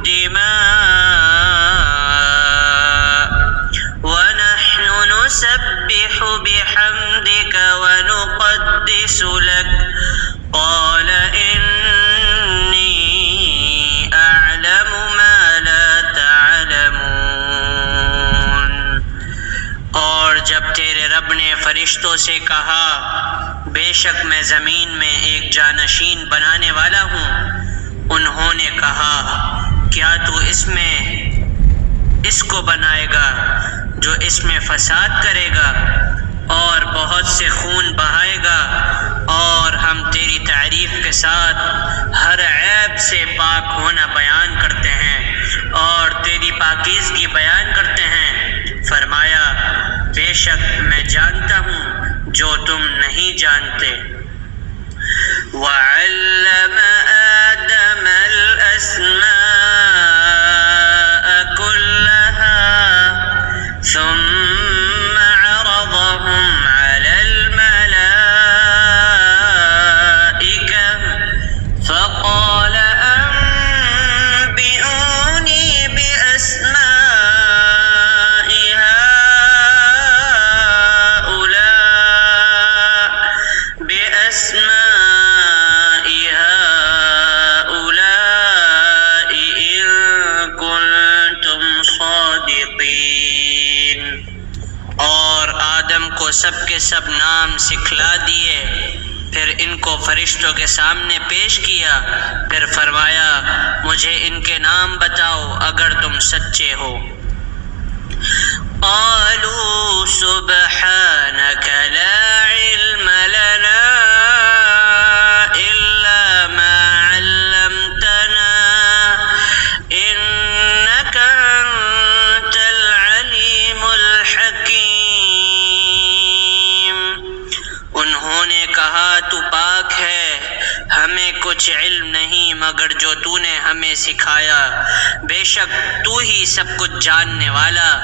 الدماء ونحن نسبح بحمدك ونقدس لك قال إني أعلم ما لا تعلمون۔ اور جب تیرے رب نے فرشتوں سے کہا بے شک میں زمین میں ایک جانشین بنانے والا ہوں، انہوں نے کہا کیا تو اس کو بنائے گا جو اس میں فساد کرے گا اور بہت سے خون بہائے گا، اور ہم تیری تعریف کے ساتھ ہر عیب سے پاک ہونا بیان کرتے ہیں اور تیری پاکیزگی بیان کرتے ہیں۔ فرمایا بے شک میں جانتا ہوں جو تم نہیں جانتے۔ وَعَلَّمَ آدَمَ الْأَسْمَاءَ كُلَّهَا ثُمَّ عَرَضَهُمْ عَلَى الْمَلَائِكَةِ فَقَالَ أَنبِئُونِي بِأَسْمَاءِ هؤلاء إن كنتم صادقين۔ اور آدم کو سب کے سب نام سکھلا دیے، پھر ان کو فرشتوں کے سامنے پیش کیا، پھر فرمایا مجھے ان کے نام بتاؤ اگر تم سچے ہو۔ قالوا سبحانك لا علم لنا إلا ما علمتنا إنك أنت العليم الحكيم۔ انہوں نے کہا تو پاک ہے، ہمیں کچھ علم نہیں مگر جو تو نے ہمیں سکھایا، بے شک تو ہی سب کچھ جاننے والا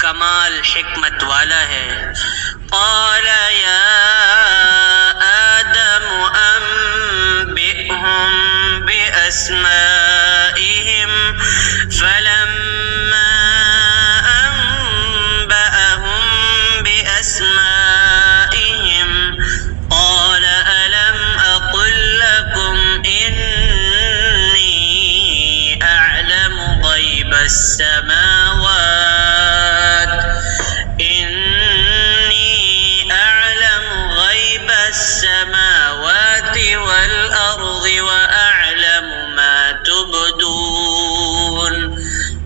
کمال حکمت والا ہے۔ قال یا آدم انبئهم بأسمائهم فلما أنبأهم بأسمائهم قال ألم أقل لكم إني أعلم غيب السماوات والأرض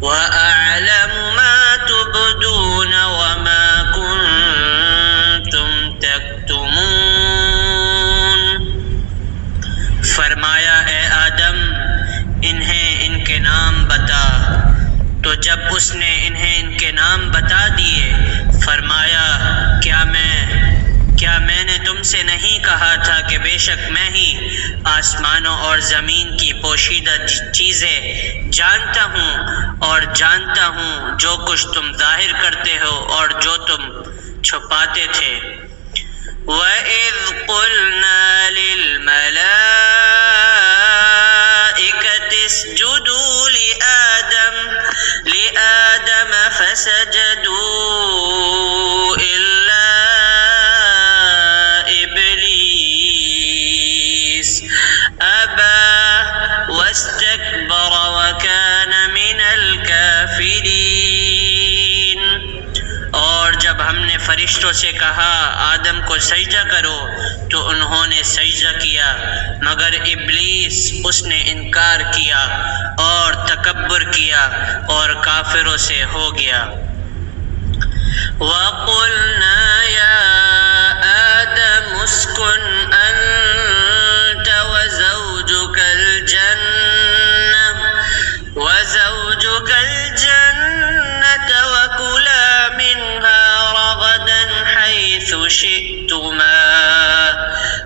وأعلم ما تبدون وما كنتم تكتمون۔ فرمایا اے آدم انہیں ان کے نام بتا، تو جب اس نے انہیں ان کے نام بتا دیے فرمایا کیا میں نے تم سے نہیں کہا تھا کہ بے شک میں ہی آسمانوں اور زمین کی پوشیدہ چیزیں جانتا ہوں اور جانتا ہوں جو کچھ تم ظاہر کرتے ہو اور جو تم چھپاتے تھے۔ وَإِذْ قُلْنَا لِلْمَلَائِكَةِ اسْجُدُوا لِآدَمَ فَسَجَدُوا إِلَّا إِبْلِيسَ أَبَى وَاسْتَكْبَرَ وَكَانَ مِنَ الْكَافِرِينَ۔ اور جب ہم نے فرشتوں سے کہا آدم کو سجدہ کرو تو انہوں نے سجدہ کیا، مگر ابلیس اس نے انکار کیا اور تکبر کیا اور کافروں سے ہو گیا۔ وَقُلْنَا يَا آدَمُ اسْكُنْ أَنْتَ وَزَوْجُكَ الْجَنَّةَ وَكُلَا مِنْهَا رَغَدًا حَيْثُ شِئْتُمَا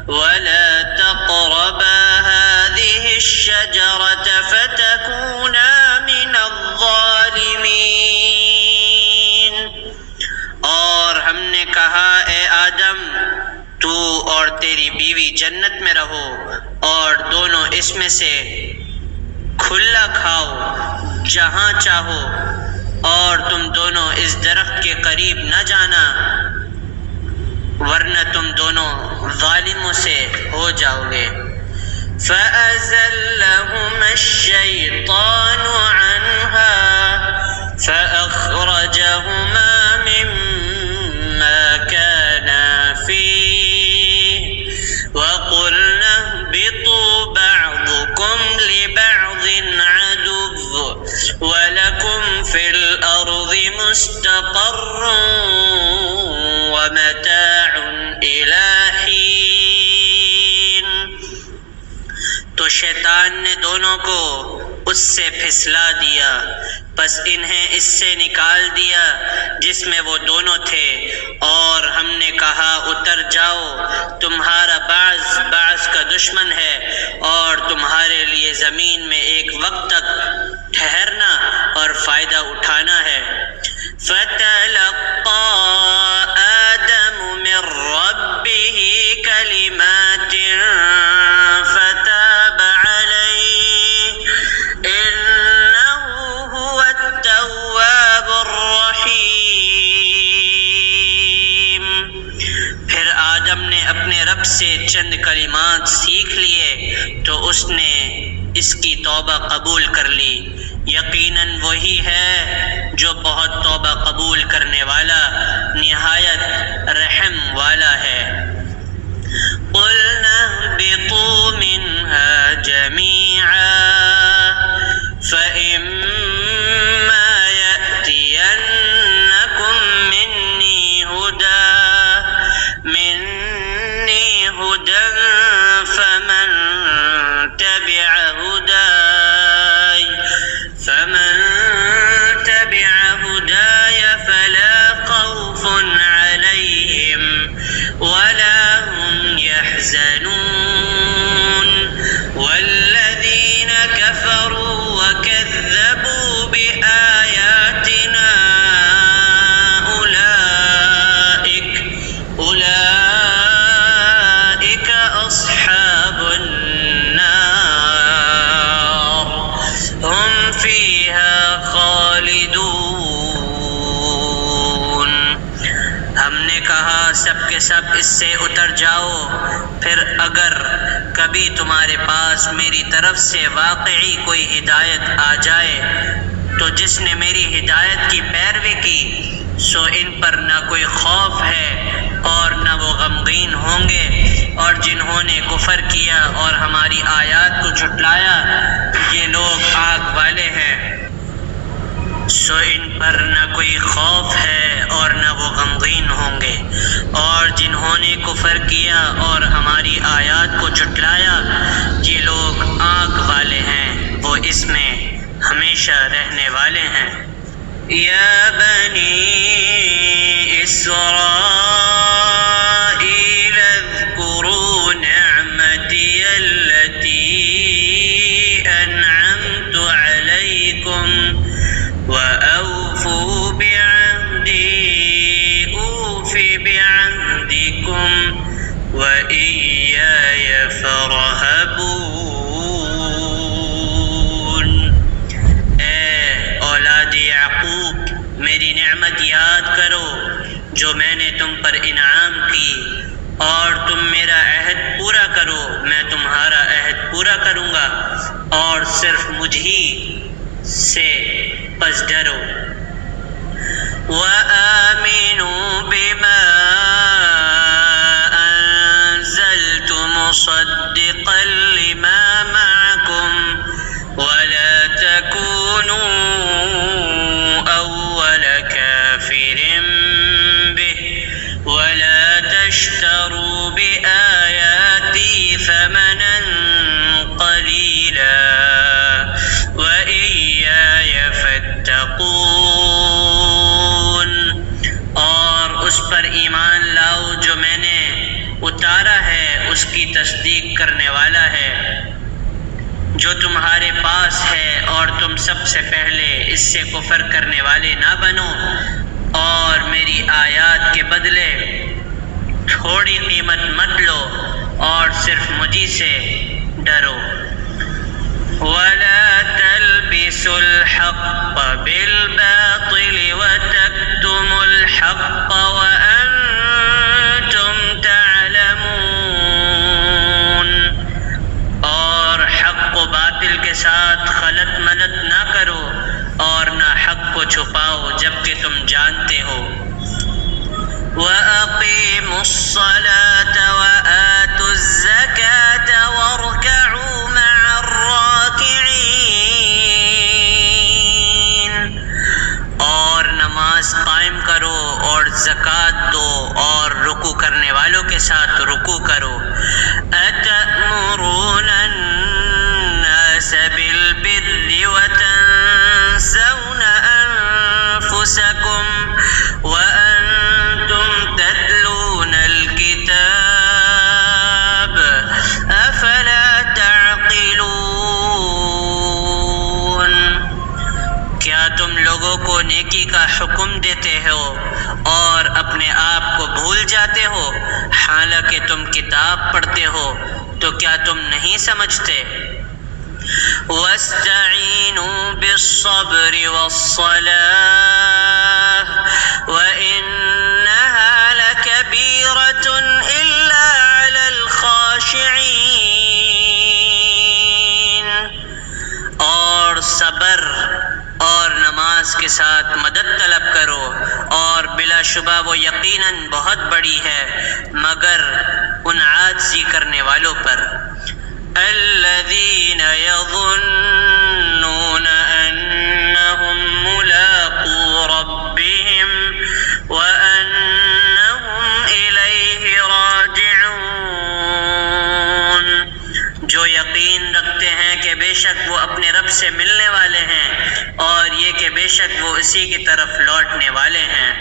وَلَا تَقْرَبَا هَذِهِ الشَّجَرَةَ فَتَكُونَا مِنَ الظَّالِمِينَ۔ اور ہم نے کہا اے آدم تو اور تیری بیوی جنت میں رہو اور دونوں اس میں سے کھلا کھاؤ، جہاں چاہو، اور تم دونوں اس درخت کے قریب نہ جانا ورنہ تم دونوں ظالموں سے ہو جاؤ گے۔ فَأَزَلَّهُمَا الشَّيْطَانُ عَنْهَا فَأَخْرَجَهُمَا مِمَّا كَانَا فِيهِ وَقُلْنَا اهْبِطُوا بَعْضُكُمْ لِبَعْضٍ عَدُوٌّ وَلَكُمْ فِي الْأَرْضِ مُسْتَقَرٌّ وَمَتَاعٌ إِلَىٰ حِينٍ۔ تو شیطان نے دونوں کو اس سے پھسلا دیا، پس انہیں اس سے نکال دیا جس میں وہ دونوں تھے، اور ہم نے کہا اتر جاؤ، تمہارا بعض کا دشمن ہے، اور تمہارے لیے زمین میں ایک وقت تک ٹھہرنا اور فائدہ اٹھانا ہے۔ فَتَلَقَّىٰ آدَمُ مِن رَّبِّهِ كَلِمَاتٍ فَتَابَ عَلَيْهِ إِنَّهُ هُوَ التَّوَّابُ الرَّحِيمُ۔ پھر آدم نے اپنے رب سے چند کلمات سیکھ لیے تو اس نے اس کی توبہ قبول کر لی، یقیناً وہی ہے جو بہت توبہ قبول کرنے والا، نہایت رحم والا ہے۔ قُلْنَا اهْبِطُوا مِنْهَا جَمِيعًا فَإِمَّا يَأْتِيَنَّكُم مِّنِّي هُدًى فَمَن تَبِعَ هُدَايَ فَلَا خَوْفٌ عَلَيْهِمْ وَلَا هُمْ يَحْزَنُونَ وَالَّذِينَ كَفَرُوا وَكَذَّبُوا بِآيَاتِنَا أُولَئِكَ أَصْحَابُ النَّارِ هُمْ فِيهَا خَالِدُونَ۔ ہم نے کہا سب کے سب اس سے اتر جاؤ، پھر اگر کبھی تمہارے پاس میری طرف سے واقعی کوئی ہدایت آ جائے تو جس نے میری ہدایت کی پیروی کی سو ان پر نہ کوئی خوف ہے اور نہ وہ غمگین ہوں گے، اور جنہوں نے کفر کیا اور ہماری آیات کو جھٹلایا یہ لوگ آگ والے ہیں، سو ان پر نہ کوئی خوف ہے اور نہ وہ غمگین ہوں گے، اور جنہوں نے کفر کیا اور ہماری آیات کو جھٹلایا یہ لوگ آگ والے ہیں، وہ اس میں ہمیشہ رہنے والے ہیں۔ یا بنی اسرائیل اذکروا نعمتی التي انعمت علیکم وأوفوا بعهدي أوف بعهدكم وإياي فارهبون۔ اے اولاد یعقوب، میری نعمت یاد کرو جو میں نے تم پر انعام کی، اور تم میرا عہد پورا کرو، میں تمہارا عہد پورا کروں گا، اور صرف مجھ ہی سے پس ڈرو۔ وَآمِنُوا بِمَا أَنزَلْتُ مُصَدِّقًا لِمَا مَعَكُمْ وَلَا تَكُونُوا أَوَّلَ كَافِرٍ بِهِ وَلَا تَشْتَرُوا بِآيَاتِي ثَمَنًا قَلِيلًا وَإِيَّايَ فَاتَّقُونِ۔ اور اس پر ایمان لاؤ جو میں نے اتارا ہے اس کی تصدیق کرنے والا ہے، جو تمہارے پاس ہے، اور تم سب سے پہلے اس سے کفر کرنے والے نہ بنو، اور میری آیات کے بدلے تھوڑی قیمت مت لو، اور صرف مجھی سے ڈرو۔ وَلَا تَلْبِسُوا تلبسوا الحق بالباطل وتكتموا الحق وأنتم تعلمون، اور حق کو باطل کے ساتھ خلط ملط نہ کرو اور نہ حق کو چھپاؤ جبکہ تم جانتے ہو۔ وَأَقِيمُوا الصَّلَاةَ وَآتُوا الزَّكَاةَ وَارْكَعُوا مَعَ الرَّاكِعِينَ، اور نماز قائم کرو اور زکوٰۃ دو اور رکوع کرنے والوں کے ساتھ رکوع کرو۔ أَتَأْمُرُونَ النَّاسَ بِالْبِرِّ وَتَنسَوْنَ أَنفُسَكُمْ وَأَنتُمْ تَتْلُونَ الْكِتَابَ أَفَلَا تَعْقِلُونَ، کیا تم لوگوں کو نیکی کا حکم دیتے ہو اور اپنے آپ کو بھول جاتے ہو حالانکہ تم کتاب پڑھتے ہو؟ تو کیا تم نہیں سمجھتے؟ وَاسْتَعِينُوا بِالصَّبْرِ وَالصَّلَاةِ وَإِنَّهَا لَكَبِيرَةٌ إِلَّا عَلَى الْخَاشِعِينَ، اور صبر اور نماز کے ساتھ مدد طلب کرو، اور بلا شبہ وہ یقیناً بہت بڑی ہے مگر ان عاجزی کرنے والوں پر۔ الذین یظنون انہم ملاقو ربہم وانہم الیہ راجعون، جو یقین رکھتے ہیں کہ بے شک وہ اپنے رب سے ملنے والے ہیں اور یہ کہ بے شک وہ اسی کی طرف لوٹنے والے ہیں۔